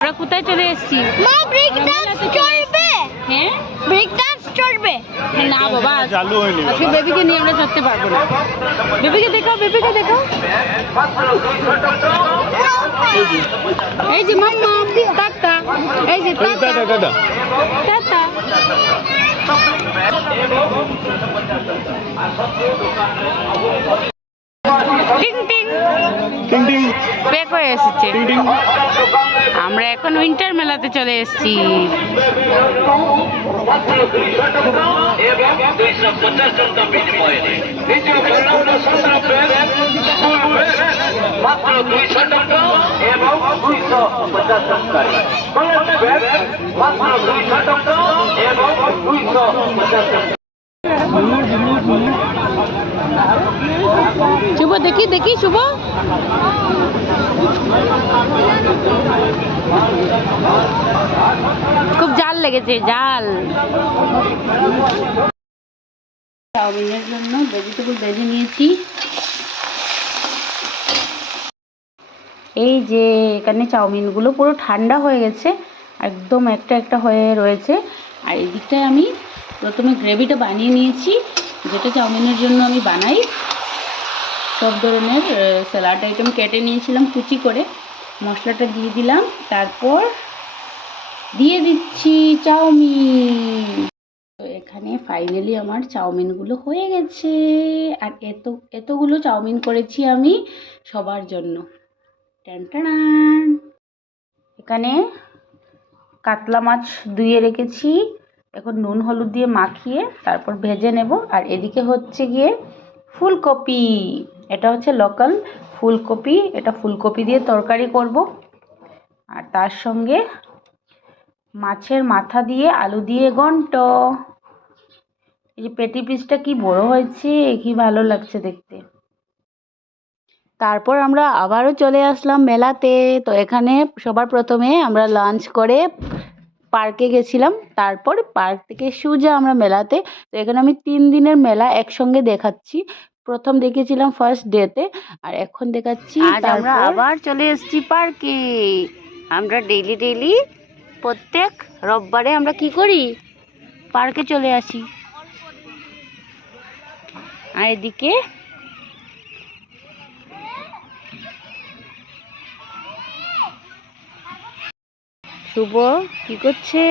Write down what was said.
আমরা কোথায় চলে এসেছি? মা ব্রেক ডান্স চলবে। হ্যাঁ? ব্রেক ডান্স চলবে। না বাবা চালু হয়নি আজকে বেবিকে নিয়ে আমরা চড়তে পারব না। বেবিকে দেখাও বেবিকে দেখাও এই যে মাম্মা টাটা। এই যে টাটা। টাটা। টাটা। টিং টিং। টিং টিং। ব্যাক হয়ে এসেছে। টিং টিং। আমরা এখন উইন্টার মেলাতে চলে এসেছি। মাত্র দুইশো টাকা এবং দুইশো পঞ্চাশ টাকা মাত্র দুইশো টাকা এবং দুইশো পঞ্চাশ টাকা। দেখি দেখি, শুভ। খুব জাল লেগেছে, জাল। চাউমিনের জন্য ভেজিটেবল ভেজে নিয়েছি। এই যে এখানে চাউমিনগুলো পুরো ঠান্ডা হয়ে গেছে, একদম একটা একটা হয়ে রয়েছে। আর এদিকটায় আমি প্রথমে গ্রেভিটা বানিয়ে নিয়েছি, যেটা চাউমিনের জন্য আমি বানাই। সব ধরনের স্যালাড আইটেম কেটে নিয়েছিলাম, কুচি করে। মশলাটা দিয়ে দিলাম, তারপর দিয়ে দিচ্ছি চাউমিন। তো এখানে ফাইনালি আমার চাউমিনগুলো হয়ে গেছে। আর এত, এতগুলো চাউমিন করেছি আমি সবার জন্য। এখানে কাতলা মাছ ধুয়ে রেখেছি। এখন নুন, হলুদ দিয়ে মাখিয়ে তারপর ভেজে নেব। আর এদিকে হচ্ছে গিয়ে ফুলকপি। এটা হচ্ছে লোকাল ফুলকপি, এটা ফুলকপি দিয়ে তরকারি করব। আর তার সঙ্গে মাছের মাথা দিয়ে আলু দিয়ে ঘন্ট। এই যে পেটি পিসটা কি বড় হয়েছে, কি ভালো লাগছে দেখতে। তারপর আমরা আবারও চলে আসলাম মেলাতে। তো এখানে সবার প্রথমে আমরা লাঞ্চ করে পার্কে গেছিলাম। তারপর পার্ক থেকে সোজা আমরা মেলাতে। তো এখানে আমি তিন দিনের মেলা একসঙ্গে দেখাচ্ছি। প্রথম দেখেছিলাম ফার্স্ট ডেতে আর এখন দেখাচ্ছি আজ আমরা আবার চলে এসেছি পার্কে। আমরা ডেইলি ডেইলি প্রত্যেক রোববারে আমরা কি করি? পার্কে চলে আসি। আর এদিকে শুভ কি করছে?